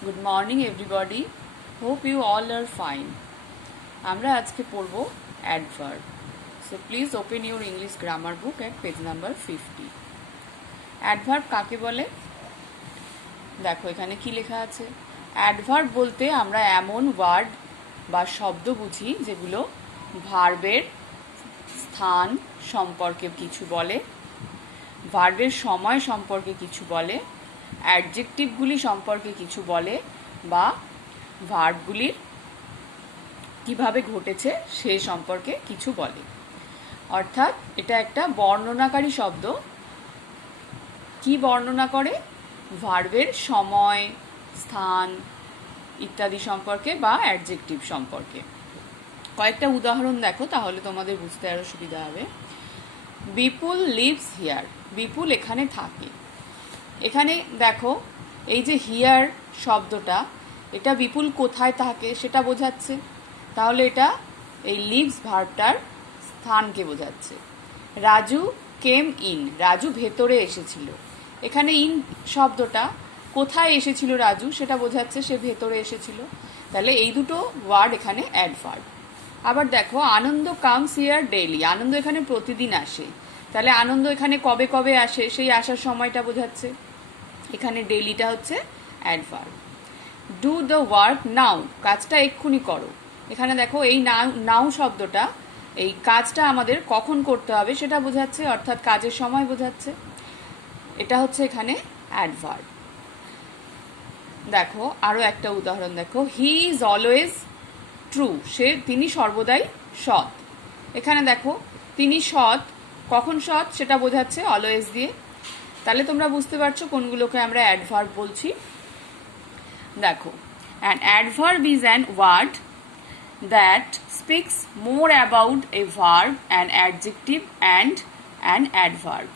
Good morning everybody. Hope you all are fine. আমরা আজকে পড়ব adverb. So please open your English grammar book at page number 50. Adverb কাকে বলে? দেখো এখানে কি লেখা আছে। Adverb বলতে আমরা এমন ওয়ার্ড বা শব্দ বুঝি যেগুলো ভার্বের স্থান সম্পর্কে কিছু বলে, ভার্বের সময় সম্পর্কে কিছু বলে, অ্যাডজেক্টিভগুলি সম্পর্কে কিছু বলে বা ভার্বগুলির কিভাবে ঘটেছে সে সম্পর্কে কিছু বলে। অর্থাৎ এটা একটা বর্ণনাকারী শব্দ। কি বর্ণনা করে? ভার্বের সময়, স্থান ইত্যাদি সম্পর্কে বা অ্যাডজেক্টিভ সম্পর্কে। কয়েকটা উদাহরণ দেখো, তাহলে তোমাদের বুঝতে আরও সুবিধা হবে। বিপুল লিভস হিয়ার, বিপুল এখানে থাকে। এখানে দেখো এই যে হিয়ার শব্দটা, এটা বিপুল কোথায় থাকে সেটা বোঝাচ্ছে, তাহলে এটা এই লিভস ভার্বটার স্থানকে বোঝাচ্ছে। রাজু কেম ইন, রাজু ভেতরে এসেছিল। এখানে ইন শব্দটা কোথায় এসেছিল রাজু সেটা বোঝাচ্ছে, সে ভেতরে এসেছিল। তাহলে এই দুটো ওয়ার্ড এখানে অ্যাডভার্ব। আবার দেখো আনন্দ কামস হিয়ার ডেইলি, আনন্দ এখানে প্রতিদিন আসে। তাহলে আনন্দ এখানে কবে কবে আসে সেই আসার সময়টা বোঝাচ্ছে। এখানে ডেইলিটা হচ্ছে অ্যাডভার্ব। ডু দ্য ওয়ার্ক নাও, কাজটা এক্ষুনি করো। এখানে দেখো এই নাও শব্দটা, এই কাজটা আমাদের কখন করতে হবে সেটা বোঝাচ্ছে, অর্থাৎ কাজের সময় বোঝাচ্ছে। এটা হচ্ছে এখানে অ্যাডভার্ব। দেখো আরও একটা উদাহরণ দেখো, হি ইজ অলওয়েজ ট্রু, তিনি সর্বদাই সৎ। এখানে দেখো তিনি সৎ, কখন সৎ সেটা বোঝাচ্ছে অলওয়েজ দিয়ে। তাহলে তোমরা বুঝতে পারছো কোনগুলোকে আমরা অ্যাডভার্ব বলছি। দেখো, an adverb is an word that speaks more about a verb, an adjective and an adverb.